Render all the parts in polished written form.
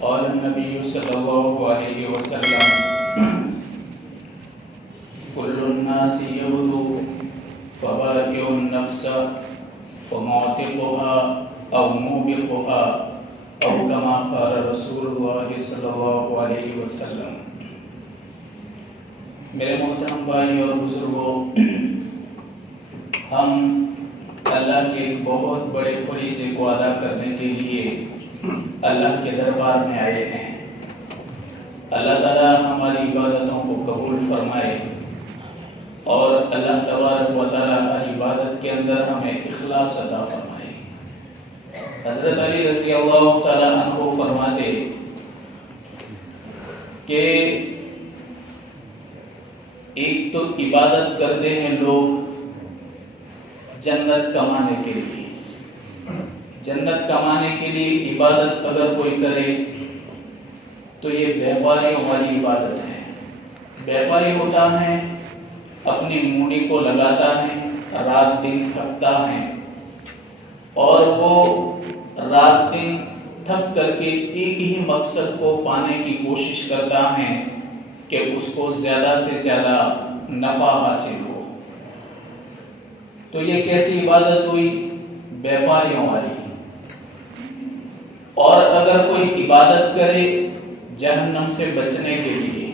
قال النبي صلى الله عليه وسلم كل الناس يغدو فبائع النفس ومعتقها أو موبقها أو كما قال رسول الله صلی اللہ علیہ وسلم۔ میرے محترم بھائی اور بزرگوں، ہم اللہ کے ایک بہت بڑے فریضے کو ادا کرنے کے لیے اللہ کے دربار میں آئے ہیں۔ اللہ تعالیٰ ہماری عبادتوں کو قبول فرمائے اور اللہ تبارک و تعالیٰ ہر عبادت کے اندر ہمیں اخلاص عطا فرمائے۔ حضرت علی رضی اللہ تعالیٰ عنہ فرماتے کہ ایک تو عبادت کرتے ہیں لوگ جنت کمانے کے لیے، جنت کمانے کے لیے عبادت اگر کوئی کرے تو یہ بیپاریوں والی عبادت ہے۔ بیپاری ہوتا ہے، اپنی موڑی کو لگاتا ہے، رات دن تھکتا ہے اور وہ رات دن تھک کر کے ایک ہی مقصد کو پانے کی کوشش کرتا ہے کہ اس کو زیادہ سے زیادہ نفع حاصل ہو۔ تو یہ کیسی عبادت ہوئی؟ بیپاریوں والی۔ اور اگر کوئی عبادت کرے جہنم سے بچنے کے لیے،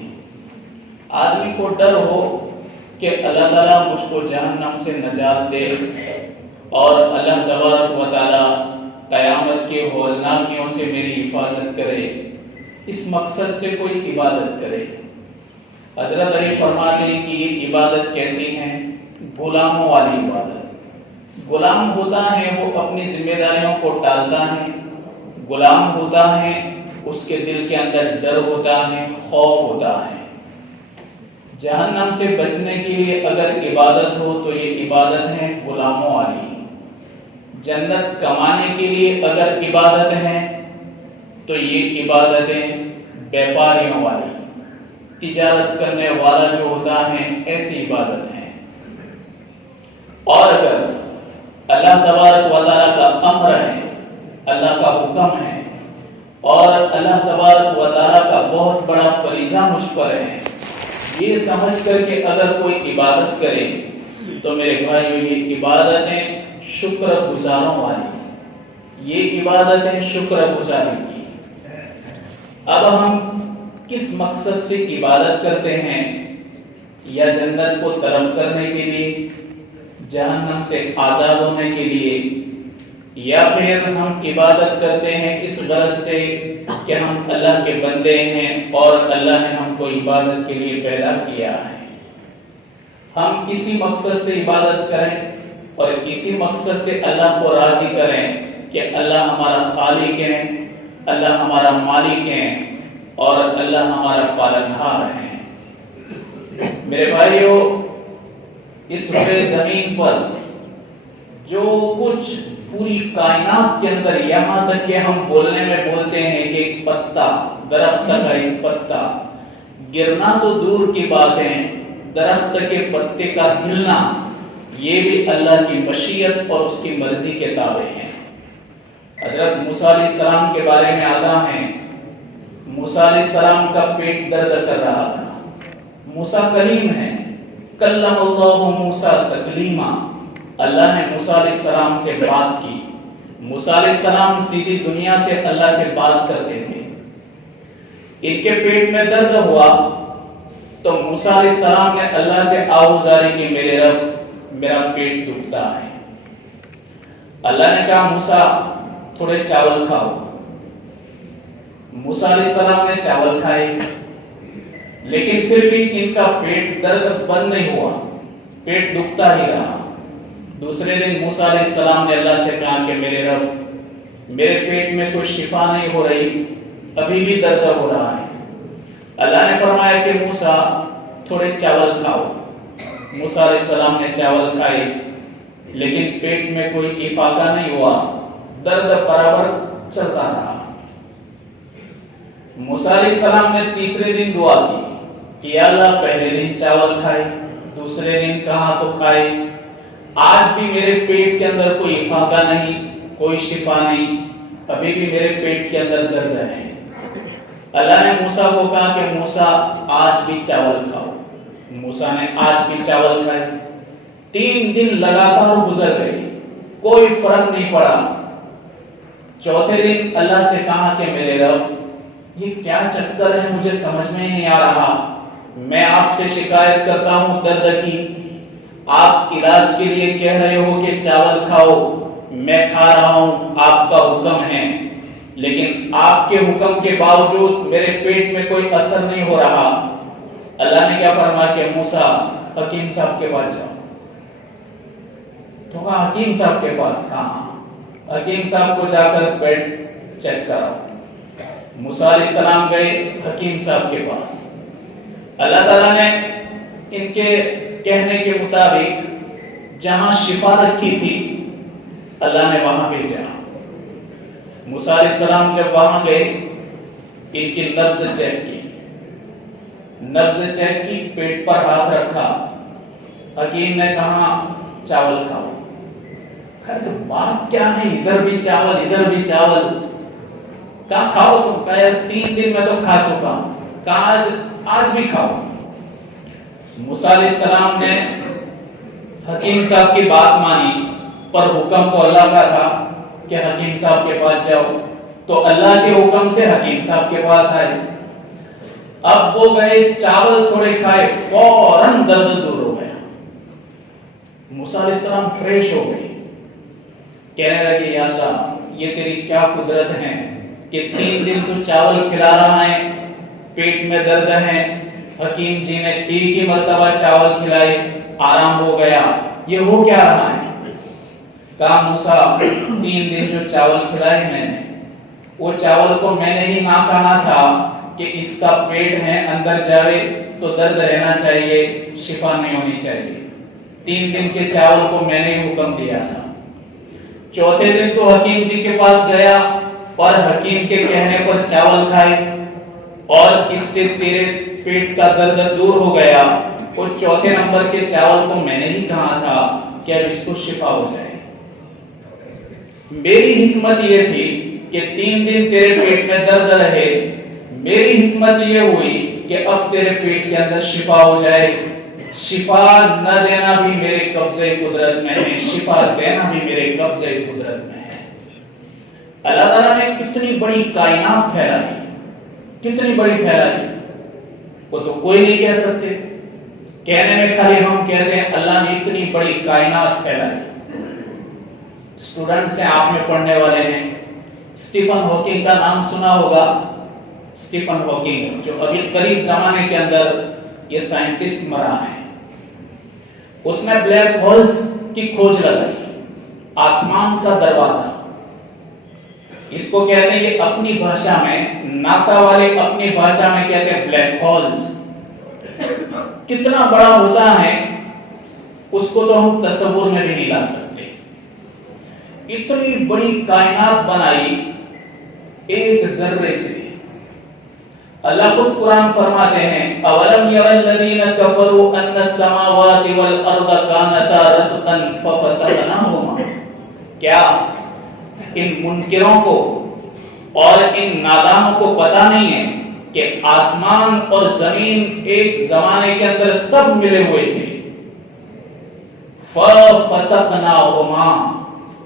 آدمی کو ڈر ہو کہ اللہ تعالیٰ مجھ کو جہنم سے نجات دے اور اللہ تبارک و تعالیٰ قیامت کے ہولناکیوں سے میری حفاظت کرے، اس مقصد سے کوئی عبادت کرے۔ حضرت علی فرماتے ہیں کہ یہ عبادت کیسی ہے؟ غلاموں والی عبادت۔ غلام ہوتا ہے وہ اپنی ذمہ داریوں کو ٹالتا ہے، غلام ہوتا ہے اس کے دل کے اندر ڈر ہوتا ہے، خوف ہوتا ہے۔ جہنم سے بچنے کے لیے اگر عبادت ہو تو یہ عبادت ہے غلاموں والی۔ جنت کمانے کے لیے اگر عبادت ہے تو یہ عبادتیں بیپاریوں والی، تجارت کرنے والا جو ہوتا ہے ایسی عبادت ہے۔ اور اگر اللہ تبارک و تعالیٰ کا امر ہے، اللہ کا حکم ہے اور اللہ تبارک و تعالیٰ کا بہت بڑا فریضہ مجھ پر ہے، یہ سمجھ کر کے اگر کوئی عبادت کرے تو میرے بھائیو یہ عبادتیں شکر گزاروں والی، یہ عبادتیں شکر گزاری کی۔ اب ہم کس مقصد سے عبادت کرتے ہیں؟ یا جنت کو طلب کرنے کے لیے، جہنم سے آزاد ہونے کے لیے، یا پھر ہم عبادت کرتے ہیں اس غرض سے کہ ہم اللہ کے بندے ہیں اور اللہ نے ہم کو عبادت کے لیے پیدا کیا ہے۔ ہم کسی مقصد سے عبادت کریں اور کسی مقصد سے اللہ کو راضی کریں کہ اللہ ہمارا خالق ہے، اللہ ہمارا مالک ہے اور اللہ ہمارا پالنہار ہے۔ میرے بھائیو، اس روئے زمین پر جو کچھ پوری کائنات کے اندر، یہاں تک کہ ہم بولنے میں بولتے ہیں کہ ایک پتا، درخت کا ایک پتا گرنا تو دور کی بات ہے، درخت کے پتے کا ہلنا یہ بھی اللہ کی مشیت اور اس کی مرضی کے تابع ہے۔ حضرت موسیٰ علیہ السلام کے بارے میں آتا ہے، موسیٰ علیہ السلام کا پیٹ درد کر رہا تھا۔ موسیٰ کلیم ہے، کلم اللہ موسیٰ تکلیما، اللہ نے موسیٰ علیہ السلام سے بات کی۔ موسیٰ علیہ السلام سیدھی دنیا سے اللہ سے بات کرتے تھے۔ ان کے پیٹ میں درد ہوا تو موسیٰ علیہ السلام نے اللہ سے آہوزاری کی، میرے رب میرا پیٹ دکھتا ہے۔ اللہ نے کہا موسیٰ تھوڑے چاول کھاؤ۔ موسیٰ علیہ السلام نے چاول کھائے، لیکن پھر بھی ان کا پیٹ درد بند نہیں ہوا، پیٹ دکھتا ہی رہا۔ دوسرے دن موسیٰ علیہ السلام نے اللہ سے کہا کہ میرے رب میرے پیٹ میں کوئی شفا نہیں ہو رہی، ابھی بھی درد ہو رہا ہے۔ اللہ نے فرمایا کہ موسیٰ تھوڑے چاول کھاؤ۔ موسیٰ علیہ السلام نے چاول کھائے، لیکن پیٹ میں کوئی افاقہ نہیں ہوا، درد برابر چلتا رہا۔ موسیٰ علیہ السلام نے تیسرے دن دعا کی کہ یا اللہ پہلے دن چاول کھائے، دوسرے دن کہاں تو کھائے، آج بھی میرے پیٹ کے اندر کوئی افاقہ نہیں، کوئی شفا نہیں، ابھی بھی میرے پیٹ کے اندر درد ہے۔ اللہ نے موسیٰ کو کہا کہ موسیٰ آج بھی چاول کھاؤ. موسیٰ نے آج بھی چاول کھائے. 3 دن لگاتار گزر گئے, کوئی فرق نہیں پڑا. چوتھے دن اللہ سے کہا کہ میرے رب یہ کیا چکر ہے, مجھے سمجھ میں ہی نہیں آ رہا. میں آپ سے شکایت کرتا ہوں درد کی, آپ علاج کے لیے کہہ رہے ہو کہ چاول کھاؤ, میں کھا رہا ہوں, آپ کا حکم ہے, لیکن آپ کے حکم کے باوجود میرے پیٹ میں کوئی اثر نہیں ہو رہا. اللہ نے کیا فرمایا کہ موسیٰ حکیم صاحب کے پاس جاؤ. تو کہا حکیم صاحب کے پاس کہاں؟ حکیم صاحب کو جا کر پیٹ چیک کراؤ. موسیٰ علیہ السلام گئے حکیم صاحب کے پاس. اللہ تعالیٰ نے ان کے کہنے کے مطابق جہاں شفا رکھی تھی اللہ نے وہاں بھیجا. موسیٰ علیہ السلام جب وہاں گئے ان کی نبض چیک کی, پیٹ پر ہاتھ رکھا. حکیم نے کہا چاول کھاؤ. بات کیا ہے, ادھر بھی چاول ادھر بھی چاول, کہا کھاؤ تم. کہا 3 دن میں تو کھا چکا ہوں. کہا آج بھی کھاؤ. موسیٰ علیہ السلام نے حکیم صاحب کی بات مانی, پر حکم تو اللہ کا تھا کہ حکیم صاحب کے پاس جاؤ. تو اللہ کے حکم سے حکیم صاحب کے پاس آئے. اب وہ گئے, چاول تھوڑے کھائے, فوراً درد دور ہو گیا. موسیٰ علیہ السلام فریش ہو گئے, کہنے لگے یا اللہ یہ تیری کیا قدرت ہے کہ 3 دن تو چاول کھلا رہا ہے, پیٹ میں درد ہے. حکیم جی نے ایک ہی مرتبہ چاول کھلائے, آرام ہو گیا. یہ ہو کیا رہا ہے؟ کہا موسیٰ 3 دن جو چاول کھلائے میں نے, وہ چاول کو میں نے ہی نہ کہا تھا کہ اس کا پیٹ ہے, اندر جاوے تو درد رہنا چاہیے, شفا نہیں ہونی چاہیے. 3 دن کے چاول کو میں نے ہی حکم دیا تھا. چوتھے دن تو حکیم جی کے پاس گیا اور حکیم کے کہنے پر چاول کھائے, اور اس سے تیرے پیٹ کا درد دور ہو گیا. اور چوتھے نمبر کے چاول کو میں نے ہی کہا تھا کہ اب اس کو شفا ہو جائے. میری حکمت یہ تھی کہ 3 دن تیرے پیٹ میں درد رہے, میری حکمت یہ ہوئی کہ اب تیرے پیٹ کے اندر شفا ہو جائے. شفا نہ دینا بھی میرے قبضے قدرت میں ہے, شفا دینا بھی میرے قبضے قدرت میں ہے. اللہ تعالیٰ نے کتنی بڑی کائنات پھیلائی, کتنی بڑی پھیلائی, وہ تو کوئی نہیں کہہ سکتے. کہنے میں خالی ہم کہتے ہیں اللہ نے اتنی بڑی کائنات پھیلائی. اسٹوڈنٹس ہیں, آپ میں پڑھنے والے ہیں, اسٹیفن ہاکنگ کا نام سنا ہوگا. اسٹیفن ہاکنگ جو ابھی قریب زمانے کے اندر یہ سائنٹسٹ مرا ہے, اس نے بلیک ہولز کی کھوج لگائی, آسمان کا دروازہ اس کو کہتے ہیں. یہ اپنی بھاشا میں, ناسا والے اپنی بھاشا میں کہتے ہیں بلیک ہولز. کتنا بڑا ہوتا ہے اس کو تو ہم تصور میں بھی نہیں لا سکتے. اتنی بڑی کائنات بنائی ایک ذرے سے. اللہ خود قرآن فرماتے ہیں اولم یر الذین کفروا ان السماوات والارض کانتا رتقا ففتقناہما. کیا ان منکروں کو اور ان نادانوں کو پتہ نہیں ہے کہ آسمان اور زمین ایک زمانے کے اندر سب ملے ہوئے تھے. ففتقناہما,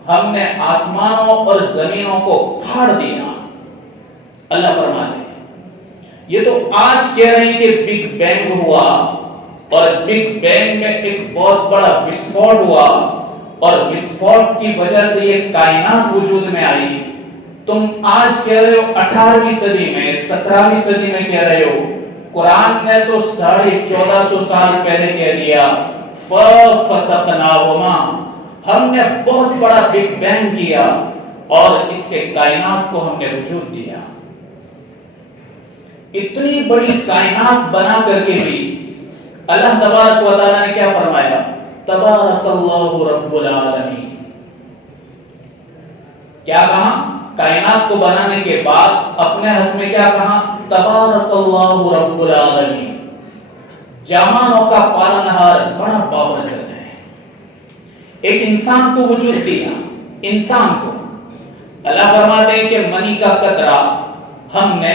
ہم نے آسمانوں اور زمینوں کو پھاڑ دیا. اللہ فرماتے ہیں یہ تو آج کہہ رہے ہیں کہ بگ بینگ ہوا, اور بگ بینگ میں ایک بہت بڑا وسفوٹ ہوا, اور وسفوٹ کی وجہ سے یہ کائنات وجود میں آئی. تم آج کہہ رہے ہو 18ویں صدی میں, 17ویں صدی میں کہہ رہے ہو. قرآن نے تو 1450 سال پہلے کہہ دیا ففتقناہما, ہم نے بہت بڑا بگ بینگ کیا اور اس سے کائنات کو ہم نے وجود دیا. اتنی بڑی کائنات بنا کر کے بھی اللہ تبارک و تعالی نے کیا فرمایا, تبارک اللہ رب العالمین. کیا کہا کائنات کو بنانے کے بعد اپنے حق میں کیا کہا, تبارک اللہ رب العالمین, جہانوں کا پالنہار, بڑا بابرکت ہے. ایک انسان کو وجود دیا, انسان کو. اللہ فرماتے ہیں کہ منی کا قطرہ ہم نے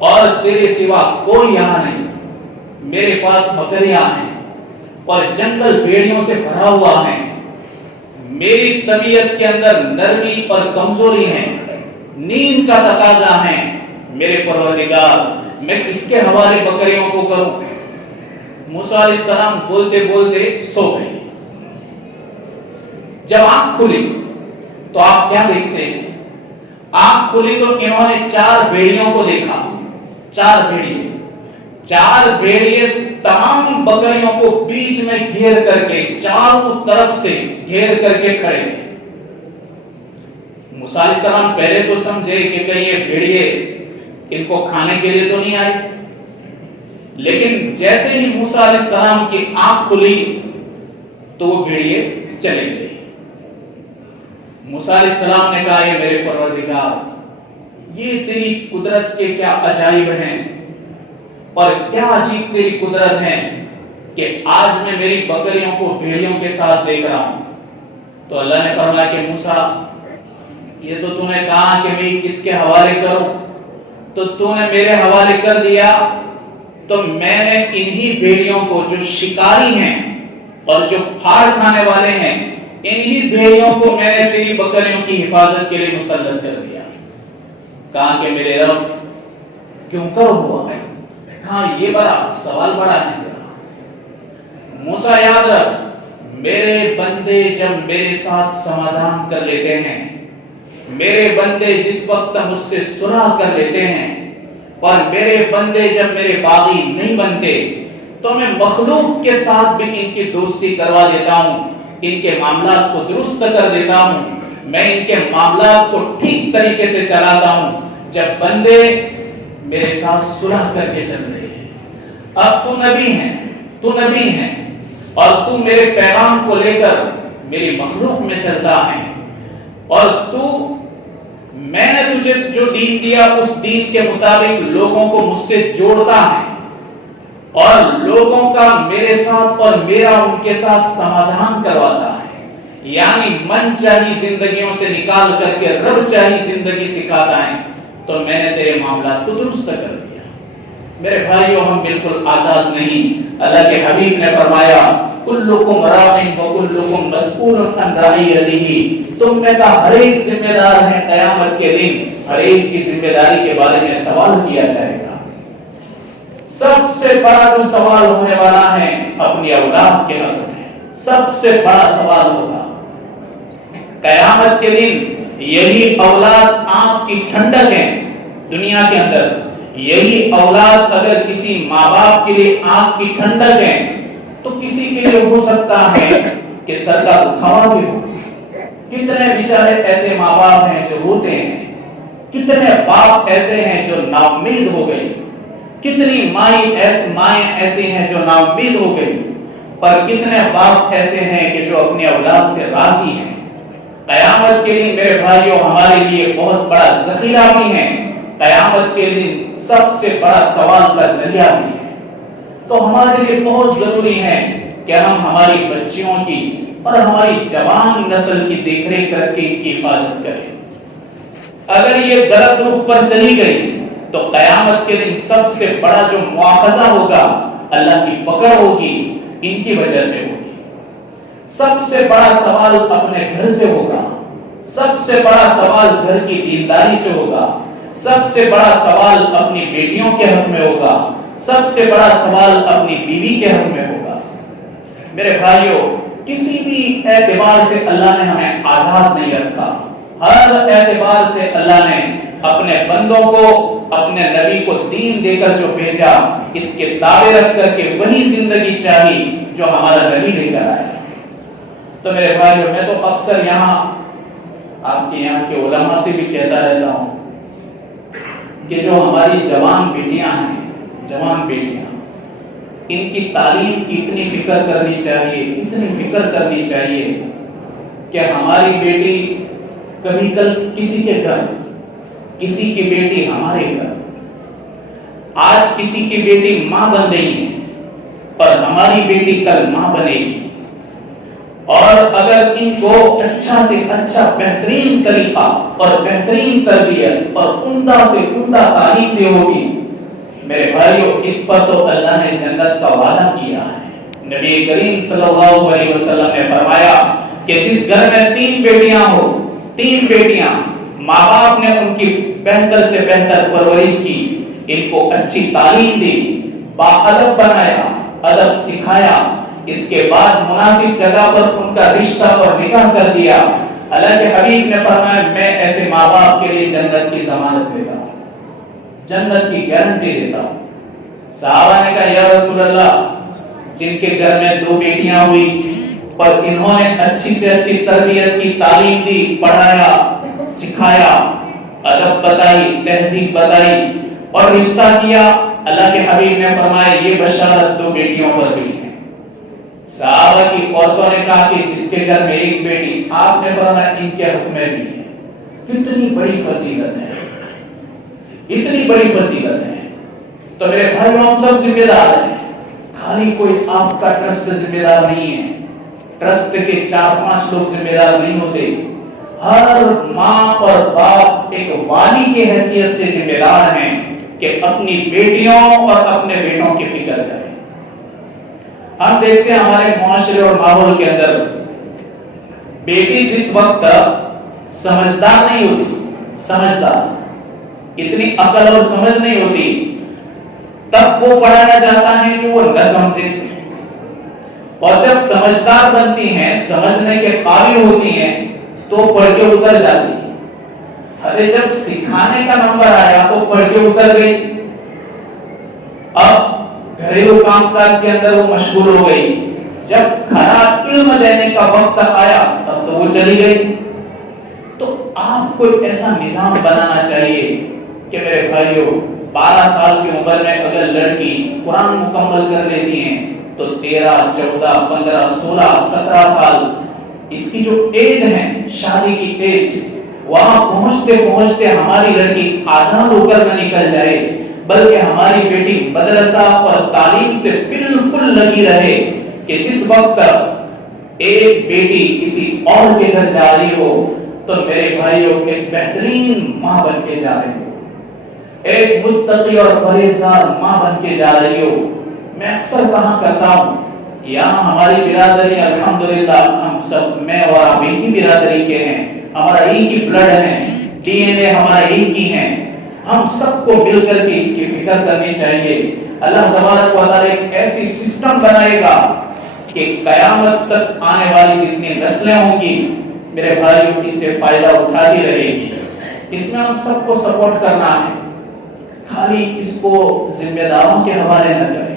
اور تیرے سوا کوئی یہاں نہیں، میرے پاس بکریاں ہیں اور جنگل بھیڑیوں سے بھرا ہوا ہے، میری طبیعت کے اندر نرمی اور کمزوری ہے، نیند کا تقاضا ہے، میرے پروردگار میں کس کے حوالے بکریوں کو کروں؟ موسیٰ علیہ السلام بولتے بولتے سو گئے۔ جب آنکھ کھلی تو آپ کیا دیکھتے ہیں؟ آنکھ کھلی تو انہوں نے 4 بھیڑیوں کو دیکھا، 4 بھیڑیے تمام بکریوں کو بیچ میں گھیر کر کے، چاروں طرف سے گھیر کر کے کھڑے ہیں۔ موسیٰ علیہ السلام پہلے تو سمجھے کہ کہیں یہ بھیڑیے ان کو کھانے کے لیے تو نہیں آئے، لیکن جیسے ہی موسیٰ علیہ السلام کی آنکھ کھلی تو وہ بھیڑیے چلے گئے۔ موسیٰ علیہ السلام نے کہا، یہ میرے پروردگار، یہ تیری قدرت کے کیا عجائب ہیں اور کیا عجیب تیری قدرت ہے کہ آج میں میری بکریوں کو بھیڑیوں کے ساتھ دیکھ رہا ہوں۔ تو اللہ نے فرمایا کہ موسیٰ، یہ تو نے کہا کہ میں کس کے حوالے کروں، تو تو نے میرے حوالے کر دیا، تو میں نے انہی بھیڑیوں کو جو شکاری ہیں اور جو پھاڑ کھانے والے ہیں، انہی بھیڑیوں کو میں نے تیری بکریوں کی حفاظت کے لیے مسلط کر دیا۔ کہا کہ میرے رب کیوں کر ہوا؟ کہا یہ بڑا سوال بڑا ہے تیرا۔ موسیٰ یاد رکھ، میرے بندے جب میرے ساتھ سمادھان کر لیتے ہیں، میرے بندے جس وقت مجھ سے صلح کر لیتے ہیں، اور میرے بندے جب میرے باغی نہیں بنتے تو میں مخلوق کے ساتھ بھی ان کی دوستی کروا دیتا ہوں، ان کے معاملات کو درست کر دیتا ہوں، میں ان کے معاملات کو ٹھیک طریقے سے چلاتا ہوں جب بندے میرے ساتھ صلح کر کے چل رہے ہیں۔ اب تو نبی ہے اور تو میرے پیغام کو لے کر میری مخلوق میں چلتا ہے، اور میں نے تجھے جو دین دیا اس دین کے مطابق لوگوں کو مجھ سے جوڑتا ہے، اور لوگوں کا میرے ساتھ اور میرا ان کے ساتھ سمادھان کرواتا ہے، یعنی من چاہی زندگیوں سے نکال کر کے رب چاہی زندگی سکھاتا ہے۔ تو میں نے تیرے معاملات کو درست کر دیا۔ میرے بھائیوں، ہم بالکل آزاد نہیں۔ اللہ کے حبیب نے فرمایا، کلکم راع وکلکم مسئول عن رعیتہ، تم میں کا ہر ایک ذمہ دار ہے، قیامت کے دن ہر ایک کی ذمہ داری کے بارے میں سوال کیا جائے گا۔ سب سے بڑا جو سوال ہونے والا ہے اپنی اولاد کے حق میں، سب سے بڑا سوال ہوگا قیامت کے دن۔ یہی اولاد آپ کی ٹھنڈک ہے دنیا کے اندر، یہی اولاد اگر کسی ماں باپ کے لیے آپ کی ٹھنڈک ہے تو کسی کے لیے ہو سکتا ہے کہ سر کا دکھاوا بھی ہو۔ کتنے بیچارے ایسے ماں باپ ہیں جو روتے ہیں، کتنے باپ ایسے ہیں جو ناامید ہو گئے، کتنی مائیں ایسی ہیں جو ناامید ہو گئی، اور کتنے باپ ایسے ہیں کہ جو اپنی اولاد سے راضی ہیں۔ قیامت کے دن میرے بھائیوں ہمارے لیے بہت بڑا ذخیرہ بھی ہے، قیامت کے دن سب سے بڑا سوال کا ذریعہ بھی ہے۔ تو ہمارے لیے بہت ضروری ہے کہ ہم ہماری بچیوں کی اور ہماری جوان نسل کی دیکھ ریکھ کر کے ان کی حفاظت کریں۔ اگر یہ غلط رخ پر چلی گئی تو قیامت کے دن سب سے بڑا جو مواخذہ ہوگا، اللہ کی پکڑ ہوگی، ان کی وجہ سے ہوگی۔ سب سے بڑا سوال اپنے گھر سے ہوگا، سب سے بڑا سوال گھر کی دینداری سے ہوگا، سب سے بڑا سوال اپنی بیٹیوں کے حق میں ہوگا، سب سے بڑا سوال اپنی بیوی کے حق میں ہوگا۔ میرے بھائیوں، کسی بھی اعتبار سے اللہ نے ہمیں آزاد نہیں رکھا، ہر اعتبار سے اللہ نے اپنے بندوں کو، اپنے نبی کو دین دے کر جو بھیجا، اس کے تابع رکھ کر کے وہی زندگی چاہی جو ہمارا نبی لے کر آیا۔ تو میرے بھائیوں، میں تو اکثر یہاں آپ کے یہاں کے علماء سے بھی کہتا رہتا ہوں کہ جو ہماری جوان بیٹیاں ہیں، جوان بیٹیاں، ان کی تعلیم کی اتنی فکر کرنی چاہیے، اتنی فکر کرنی چاہیے کہ ہماری بیٹی کبھی کل کسی کے گھر، کسی کی بیٹی ہمارے گھر، آج کسی کی بیٹی ماں بن رہی ہے اور ہماری بیٹی کل ماں بنے گی، اور اگر ان کو اچھا سے اچھا بہترین طریقہ اور بہترین تربیت اور عمدہ سے عمدہ تعلیم دی ہوگی میرے بھائیوں اس پر تو اللہ نے جنت کا وعدہ کیا ہے۔ نبی کریم صلی اللہ علیہ وسلم نے فرمایا کہ جس گھر میں 3 بیٹیاں ہو، 3 بیٹیاں، ماں باپ نے ان کی بہتر سے بہتر پرورش کی، ان کو اچھی تعلیم دی، باادب بنایا، ادب سکھایا، اس کے بعد مناسب جگہ پر ان کا رشتہ اور نکاح کر دیا، اللہ کے حبیب نے فرمایا میں ایسے ماں باپ کے لیے جنت کی ضمانت دیتا ہوں، جنت کی گارنٹی دیتا ہوں۔ صحابہ نے کہا یا رسول اللہ، جن کے گھر میں 2 بیٹیاں ہوئی پر انہوں نے اچھی سے اچھی تربیت کی، تعلیم دی، پڑھایا، سکھایا، ادب بتائی، تہذیب بتائی اور رشتہ کیا، اللہ کے حبیب نے فرمایا یہ بشارت 2 بیٹیوں پر بھی ہے۔ صحابہ کی عورتوں نے کہا کہ جس کے گھر میں 1 بیٹی، آپ نے فرمایا ان کے حق میں بھی ہے۔ کتنی بڑی فضیلت ہے، اتنی بڑی فضیلت ہے۔ تو میرے بھائیوں ہم سب ذمہ دار ہیں، خالی کوئی آپ کا ٹرسٹ ذمہ دار نہیں ہے، ٹرسٹ کے 4-5 لوگ ذمہ دار نہیں ہوتے، ہر ماں اور باپ ایک والی کی حیثیت سے ذمہ دار ہیں کہ اپنی بیٹیوں اور اپنے بیٹوں کی فکر کریں۔ ہم دیکھتے ہیں ہمارے معاشرے اور ماحول کے اندر بیٹی جس وقت سمجھدار نہیں ہوتی، سمجھدار، اتنی عقل اور سمجھ نہیں ہوتی، تب وہ پڑھایا جاتا ہے جو وہ نہ سمجھے، اور جب سمجھدار بنتی ہیں، سمجھنے کے قابل ہوتی ہیں تو پڑھ کے اتر جاتی ہیں۔ ارے جب سکھانے کا نمبر آیا تو پڑھ کے اتر گئی، اب گھریلو کام کاج کے اندر وہ مشغول ہو گئی، جب کھڑا علم لینے کا وقت آیا تب تو وہ چلی گئی۔ تو آپ کو ایسا نظام بنانا چاہیے کہ میرے بھائیوں 12 سال کی عمر میں اگر لڑکی قرآن مکمل کر لیتی ہیں تو 13، 14، 15، 16، 17 سال اس کی جو ایج ہے، شادی کی ایج، وہاں پہنچتے پہنچتے ہماری لڑکی آزاد ہو کر نہ نکل جائے، بلکہ ہماری بیٹی مدرسہ اور تعلیم سے بالکل لگی رہے کہ جس وقت ایک بیٹی کسی اور کے گھر جا رہی ہو تو میرے بھائیوں ایک بہترین ماں بن کے جا رہی ہو، ایک متقی اور پرہیزگار ماں بن کے جا رہی ہو۔ میں اکثر کہا کرتا ہوں یہاں ہماری برادری الحمدللہ ہم سب، میں اور آپ ایک ہی برادری کے ہیں، ہمارا ایک ہی بلڈ ہے، ڈی این اے ہمارا ایک ہی ہے، ہم سب کو مل کر کے اس کی فکر کرنی چاہیے۔ اللہ تبارک و تعالیٰ ایک ایسی سسٹم بنائے گا کہ قیامت تک آنے والی جتنی نسلیں ہوں گی میرے بھائیوں اس سے فائدہ اٹھاتی رہے گی۔ اس میں ہم سب کو سپورٹ کرنا ہے، خالی اس کو ذمہ داروں کے حوالے نہ کریں۔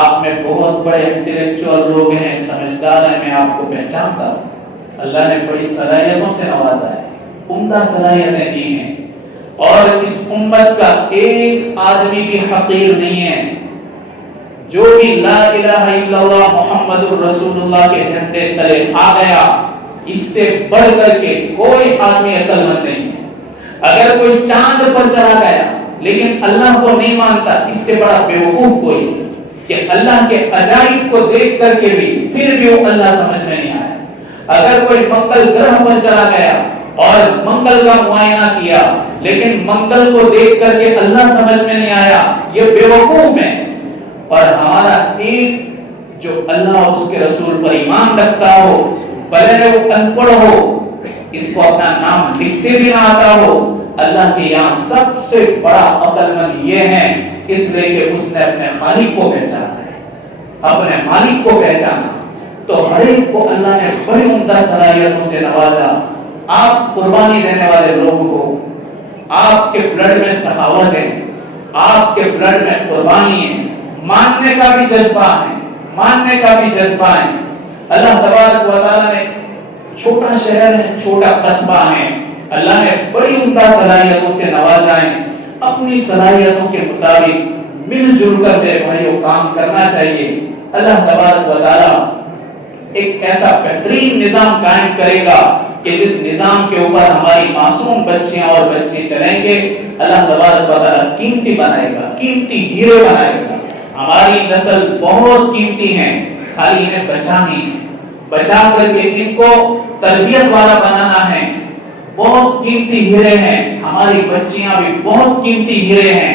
آپ میں بہت بڑے انٹلیکچوئل لوگ ہیں، سمجھدار ہیں، میں آپ کو پہچانتا ہوں، اللہ نے بڑی صلاحیتوں سے نوازا ہے، عمدہ صلاحیتیں دی ہیں، اور اس امت کا ایک آدمی بھی حقیر نہیں ہے۔ جو بھی لا الہ الا اللہ محمد الرسول اللہ کے جھنڈے تلے آ گیا، اس سے بڑھ کر کے کوئی آدمی عقل مند نہیں ہے۔ اگر کوئی چاند پر چلا گیا لیکن اللہ کو نہیں مانتا، اس سے بڑا بیوقوف کوئی ہے کہ اللہ کے عجائب کو دیکھ کر کے بھی پھر بھی وہ اللہ سمجھ میں نہیں آیا۔ اگر کوئی منگل گرہ پر چلا گیا اور منگل کا معائنہ کیا لیکن منگل کو دیکھ کر کے اللہ سمجھ میں نہیں آیا، یہ بیوقوف ہے۔ اور ہمارا ایک جو اللہ اور اس کے رسول پر ایمان رکھتا ہو، بھلے وہ ان پڑھ ہو، اس کو اپنا نام لکھتے بھی نہ آتا ہو، اللہ کے یہاں سب سے بڑا عقل مند یہ ہے، اس لیے کہ اس نے اپنے خالق کو پہچانا ہے، اپنے مالک کو پہچانا۔ تو ہر ایک کو اللہ نے بڑی عمدہ صلاحیتوں سے نوازا۔ آپ قربانی دینے والے لوگوں کو، آپ کے بلڈ میں سخاوت ہے، آپ کے بلڈ میں قربانی ہے، ماننے کا بھی جذبہ ہے، ماننے کا بھی جذبہ ہے۔ اللہ تبارک و تعالیٰ نے چھوٹا شہر ہے، چھوٹا قصبہ ہے، اللہ نے بڑی عمدہ صلاحیتوں سے نوازا ہے۔ اپنی صلاحیتوں کے مطابق مل جل کر میرے بھائیوں کام کرنا چاہیے۔ اللہ تبارک و تعالیٰ ایک ایسا بہترین نظام قائم کرے گا کہ جس نظام کے اوپر ہماری معصوم بچیاں اور بچے چلیں گے، اللہ تبارک و تعالیٰ قیمتی بنائے گا، قیمتی ہیرے بنائے گا۔ ہماری نسل بہت قیمتی ہے، خالی انہیں بچانی، بچا کر کے ان کو تربیت والا بنانا ہے۔ بہت قیمتی ہیرے ہیں، ہماری بچیاں بھی بہت قیمتی ہیرے ہیں،